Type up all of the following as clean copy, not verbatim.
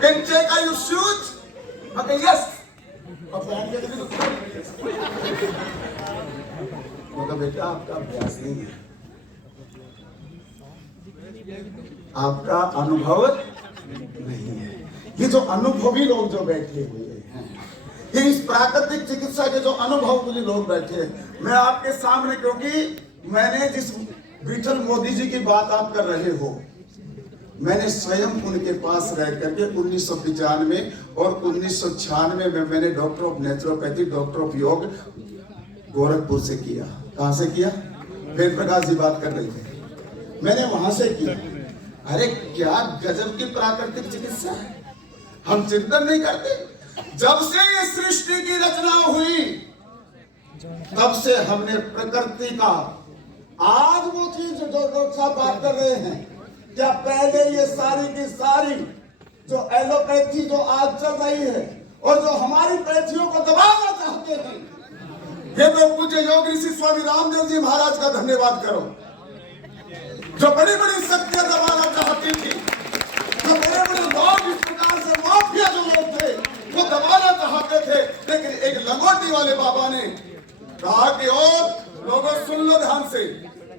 Can check are you shoes? Okay, yes. और पहन के देखो तो बेटा आपका अभ्यास नहीं है, आपका अनुभव नहीं है। ये जो अनुभवी लोग जो बैठे हुए हैं, ये इस प्राकृतिक चिकित्सा के जो अनुभवी लोग बैठे हैं, मैं आपके सामने, क्योंकि मैंने जिस विठल मोदी जी की बात आप कर रहे हो, मैंने स्वयं उनके पास रह करके 1995 और 1996 में मैंने doctor of naturopathy, doctor of योग गोरखपुर से किया। कहां से किया? वेद प्रकाश जी बात कर रहे थे, मैंने वहां से किया। अरे क्या गजब की प्राकृतिक चिकित्सा है, हम चिंतन नहीं करते। जब से ये सृष्टि की रचना हुई तब से हमने प्रकृति का, आज वो चीज जो डॉक्टर साहब बात कर रहे हैं, क्या पहले ये सारी की सारी जो एलोपैथी जो आज चल रही है और जो हमारी पैथियों को दबाना चाहते हैं, ये तो पूज्य योग ऋषि स्वामी रामदेव जी महाराज का धन्यवाद करो, जो बड़ी बड़ी शक्तियां दबाना चाहती थी, जो बड़े बड़े लोग इस प्रकार से माफिया जो लोग थे वो दबाना चाहते थे, लेकिन एक लंगोटी वाले बाबा ने कहा कि और लोगों सुन लो ध्यान से,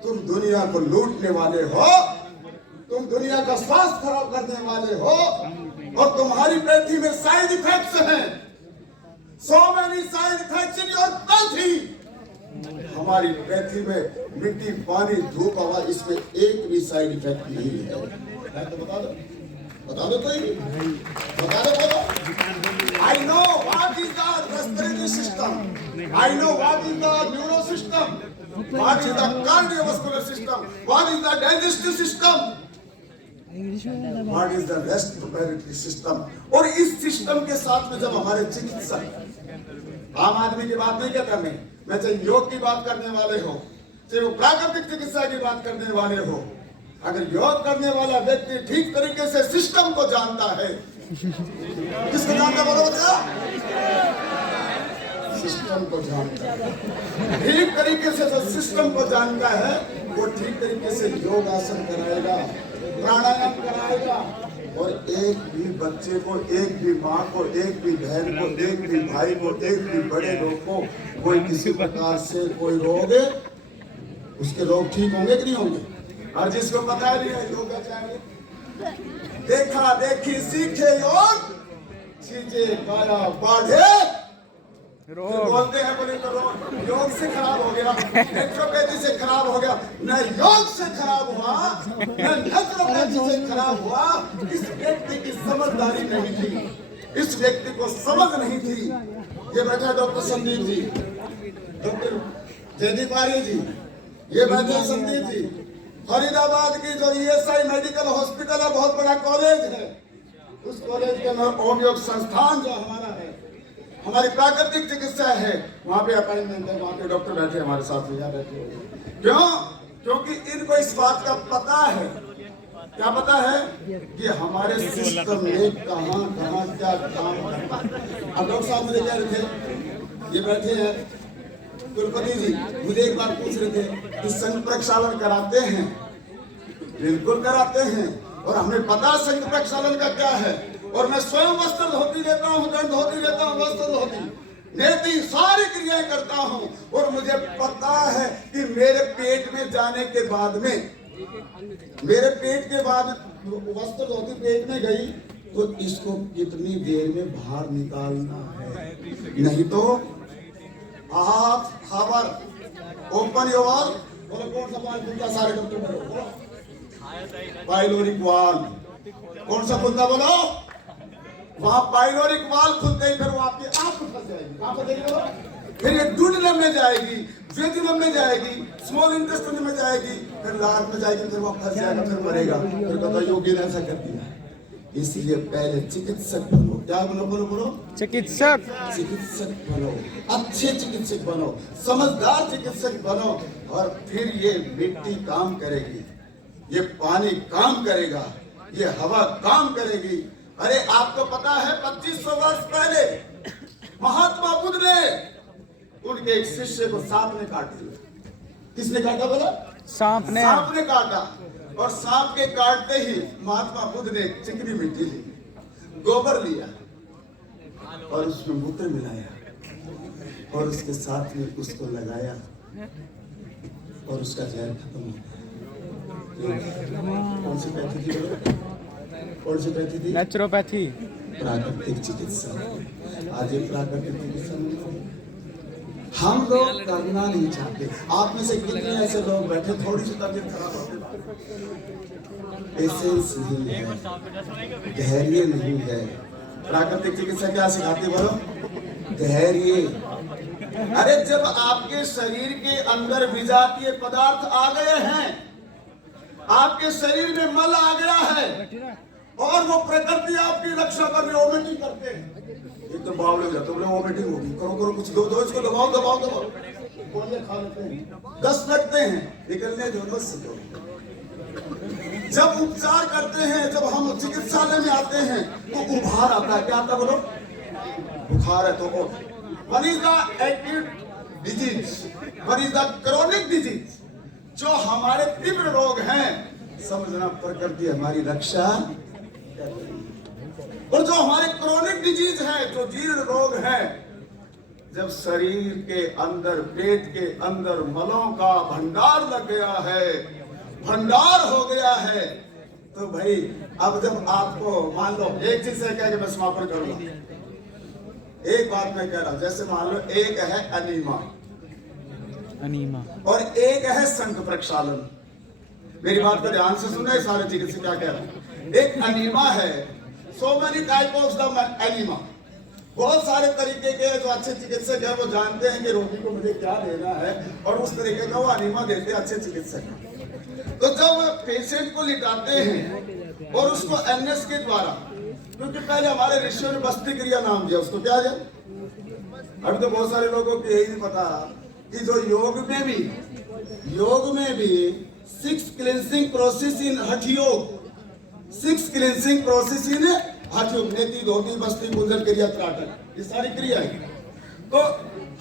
तुम दुनिया को लूटने वाले हो, तुम दुनिया का स्वास्थ्य खराब करने वाले हो, और तुम्हारी पैथी में साइड इफेक्ट्स हैं, so many side effects in your pathy. हमारी पैथी में मिट्टी, पानी, धूप, हवा, इसमें एक भी साइड इफेक्ट नहीं है। तो बता दो कोई, बता दो बोलो। I know what is the respiratory system, I know what is the neuro system, what is the cardiovascular system, what is the digestive system, What is the respiratory system। और इस सिस्टम के साथ में जब हमारे चिकित्सक, आम आदमी की बात नहीं कहता मैं चाहे योग की बात करने वाले हो, चाहे वो प्राकृतिक चिकित्सा की बात करने वाले हो, अगर योग करने वाला व्यक्ति ठीक तरीके से सिस्टम को जानता है, किसको जानता बोलो बच्चा? सिस्टम को जानता है, ठीक तरीके से जो सिस्टम को जानता है वो ठीक तरीके से योग आसन कराएगा, प्राणायाम कराएगा, और एक भी बच्चे को, एक भी माँ को, एक भी बहन को, एक भी भाई को, एक भी बड़े लोग को कोई किसी प्रकार से कोई रोग, उसके रोग ठीक होंगे कि नहीं होंगे? और जिसको पता नहीं है योगाचार्य, देखा देखी सीखे योग, चीजें पाया बाढ़े, बोलते हैं बोले तो योग से खराब हो गया, नेचुरोपैथी से खराब हो गया, न योग से खराब हुआ, न नेचुरोपैथी से खराब हुआ। इस व्यक्ति की समझदारी नहीं थी, इस व्यक्ति को समझ नहीं थी। ये बैठा डॉक्टर संदीप जी, डॉक्टर जयदीप आर्य जी, ये बैठा संदीप जी, फरीदाबाद की जो ESI मेडिकल हॉस्पिटल है, बहुत बड़ा कॉलेज है, उस कॉलेज के अंदर ओम योग संस्थान जो हमारा है, हमारी प्राकृतिक चिकित्सा है, वहां पे अपॉइंटमेंट है, वहां पे डॉक्टर बैठे हमारे साथ में बैठे हुए। क्यों? क्योंकि इनको इस बात का पता है। क्या पता है कि हमारे सिस्टम में कहां कहां क्या काम करता है। अब डॉक्टर साहब मुझे कह रहे थे, ये बैठे हैं कुलपति जी, मुझे एक बात पूछ रहे थे कि संघ प्रक्षालन कराते हैं? बिल्कुल कराते हैं, और हमें पता संघ प्रक्षालन का क्या है, और मैं स्वयं वस्त्र धोती लेता हूँ, दंड धोती लेता हूँ, वस्त्र धोती नेति सारी क्रियाएं करता हूँ, और मुझे पता है कि मेरे पेट में जाने के बाद में, मेरे पेट के बाद वस्त्र धोती पेट में गई तो इसको कितनी देर में बाहर निकालना है, नहीं तो आप हावर ओपन योर, बोलो कौन सा पाल खुलता, सारे डॉक्टर बोलो पाइलोरिक वाल, कौन सा खुलता बोलो? वहां पाइलोरिक वाल खुलते ही फिर वो आपकी आंख फंस जाएगी, आप देखिए, फिर ये डुडेनम में जाएगी, जेजुनम में जाएगी, स्मॉल इंटेस्टाइन में जाएगी, फिर लार में जाएगी, फिर वो फंस जाएगा, फिर मरेगा, फिर कहता योगी ने ऐसा कर दिया। इसलिए पहले चिकित्सक बनो। क्या बनो? बोलो बोलो, चिकित्सक। चिकित्सक बनो, अच्छे चिकित्सक बनो, समझदार चिकित्सक बनो, और फिर ये मिट्टी काम करेगी, ये पानी काम करेगा, ये हवा काम करेगी। अरे आपको पता है 2500 वर्ष पहले महात्मा बुद्ध ने उनके एक शिष्य को सांप ने काट दिया। किसने काटा बोला? सांप ने। सांप ने काटा, और सांप के काटते ही महात्मा बुद्ध ने चिकनी मिट्टी ली, गोबर लिया और उसमें मूत्र मिलाया और उसके साथ में उसको लगाया और उसका जहर खत्म हो गया। कौन सी पैथी थी बोलो? कौन सी पैथी थी? नेचुरोपैथी। प्राकृतिक चिकित्सा। आज ये प्राकृतिक चिकित्सा हम लोग करना नहीं चाहते। आप में से कितने ऐसे लोग बैठे थोड़ी सी तबीयत खराब होते, पेशेंस नहीं है, धैर्य नहीं है। प्राकृतिक चिकित्सा क्या सिखाती बोलो? धैर्य। अरे जब आपके शरीर के अंदर विजातीय पदार्थ आ गए हैं, आपके शरीर में मल आ गया है और वो प्रकृति आपकी रक्षा करने वोमिटिंग करते हैं, एक तो बावले हो जाते, बोले वोमिटिंग होगी, करो करो कुछ दो दो, इसको दबाओ दबाओ दबाओ, गोलियां खा लेते हैं, 10 लगते हैं, निकलने दो दो। जब उपचार करते हैं, जब हम चिकित्सालय में आते हैं तो उभार आता है। क्या आता बोलो? बुखार है तो what is the acute disease? What is the chronic disease? जो हमारे तीव्र रोग हैं, समझना प्रकृति हमारी रक्षा कर रही है। और जो हमारे क्रोनिक डिजीज है, जो जीर्ण रोग है, जब शरीर के अंदर, पेट के अंदर मलों का भंडार लग गया है, भंडार हो गया है, तो भाई अब जब आपको मान लो एक चीज से कह के मैं समापन करूंगा, एक बात मैं कह रहा हूं, जैसे मान लो एक है अनीमा और एक है संघ प्रक्षालन। मेरी बात को ध्यान से सुनना, सारे चिकित्सक क्या कह रहे हैं। एक अनीमा है, so many type of the anima, बहुत सारे तरीके के जो अच्छे चिकित्सक है वो जानते हैं कि रोगी को मुझे क्या देना है और उस तरीके का वो अनीमा देते हैं अच्छे चिकित्सक। तो जब पेशेंट को लिटाते हैं और उसको एनएस के द्वारा, क्योंकि पहले हमारे ऋषियों ने बस्ती क्रिया नाम दिया उसको, क्या है? अभी तो बहुत सारे लोगों को यही नहीं पता कि जो योग में भी 6 क्लींसिंग प्रोसेस इन हठ योग, 6 क्लींसिंग प्रोसेस इन हठ योग, नेति धोती बस्ती कुंजल क्रिया त्राटक, ये सारी क्रिया है। तो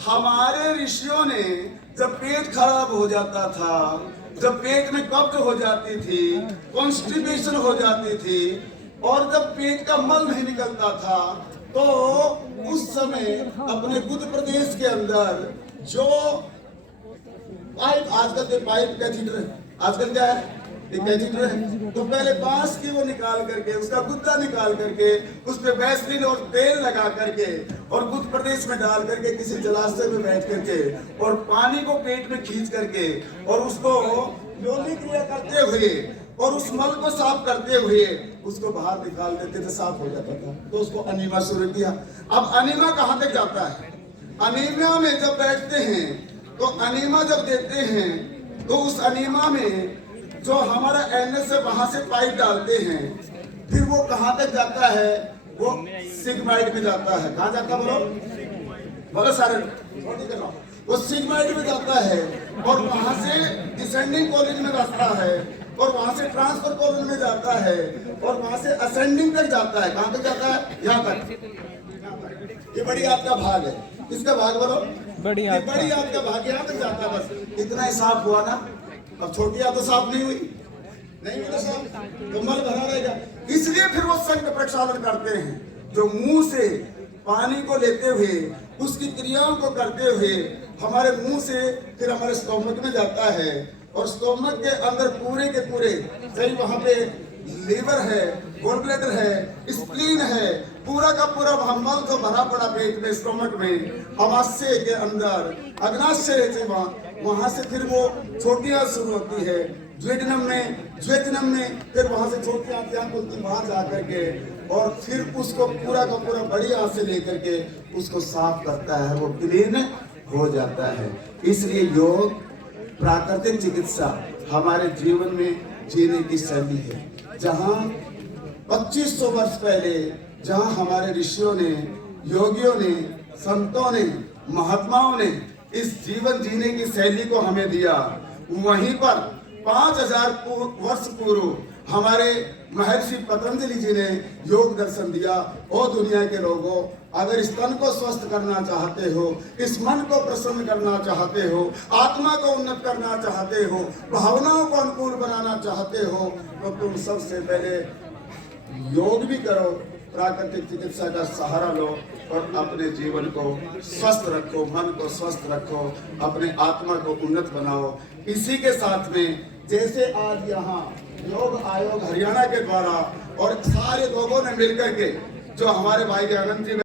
हमारे ऋषियों ने जब पेट खराब हो जाता था, जब पेट में कब्ज हो जाती थी, कॉन्स्टिपेशन हो जाती थी और जब पेट का मल नहीं निकलता था, तो उस समय अपने बुद्ध प्रदेश के अंदर जो पाइप, आजकल तो पाइप कैथीटर है, आजकल क्या है? एक कैथीटर है। तो पहले बांस की वो निकाल करके, उसका गुद्दा निकाल करके, उस पे वैसलीन और तेल लगा करके और बुद्ध प्रदेश में डाल करके किसी जलाशय में बैठ करके और पानी को पेट में खींच करके और उसको योनि क्रिया करते हुए और उस मल को साफ करते हुए उसको बाहर निकाल देते थे, साफ हो जाता था। तो उसको अनीमा शुरू किया। अब अनीमा कहाँ तक जाता है? अनीमिया में जब बैठते हैं तो अनीमा जब देते हैं तो उस अनीमा में जो हमारा एनएस है वहां से पाइप डालते हैं, फिर वो कहाँ तक जाता है? वो सिग्माइड में जाता है। कहाँ जाता बोलो? बहुत सारे वो सिग्माइड में जाता है और वहां से डिसेंडिंग कॉलेज में रास्ता है और वहां से ट्रांसफर कॉलेज में जाता है और वहां से असेंडिंग तक जाता है। कहाँ तक जाता है? यहाँ तक। ये बड़ी आपका भाग है। किसका भाग बोलो? बड़ी आपका भाग यहाँ तक जाता है। बस इतना ही साफ हुआ ना। अब छोटी तो साफ नहीं हुई, नहीं हुई तो साफ, तो मल भरा रहेगा। इसलिए फिर वो संघ प्रक्षालन करते हैं, जो मुंह से पानी को लेते हुए उसकी क्रियाओं को करते हुए हमारे मुंह से फिर हमारे स्टोमक में जाता है और स्टोमक के अंदर पूरे के पूरे, चाहे वहां पे लीवर है, गॉल ब्लैडर है, स्प्लीन है, पूरा का पूरा मल तो भरा पड़ा पेट में, स्टोमक में, अमाशय के अंदर, अग्नाशय है वहां से फिर वो छोटियां शुरू होती है, ज्वेजनम में फिर वहां से छोटी आंतियां खुलती वहां जा करके और फिर उसको पूरा का पूरा बड़ी आंत से लेकर के उसको साफ करता है, वो क्लीन हो जाता है। इसलिए योग, प्राकृतिक चिकित्सा हमारे जीवन में जीने की शैली है। जहाँ 2500 वर्ष पहले जहाँ हमारे ऋषियों ने, योगियों ने, संतों ने, महात्माओं ने इस जीवन जीने की शैली को हमें दिया, वहीं पर 5000 वर्ष पूर्व हमारे महर्षि पतंजलि जी ने योग दर्शन दिया। ओ दुनिया के लोगों, अगर इस तन को स्वस्थ करना चाहते हो, इस मन को प्रसन्न करना चाहते हो, आत्मा को उन्नत करना चाहते हो, भावनाओं को अनुकूल बनाना चाहते हो, तो तुम सबसे पहले योग भी करो, प्राकृतिक चिकित्सा का सहारा लो और अपने जीवन को स्वस्थ रखो, मन को स्वस्थ रखो, अपने आत्मा को उन्नत बनाओ। इसी के साथ में जैसे आज यहाँ योग आयोग हरियाणा के द्वारा और सारे लोगों ने मिलकर के जो हमारे भाई आनंद जी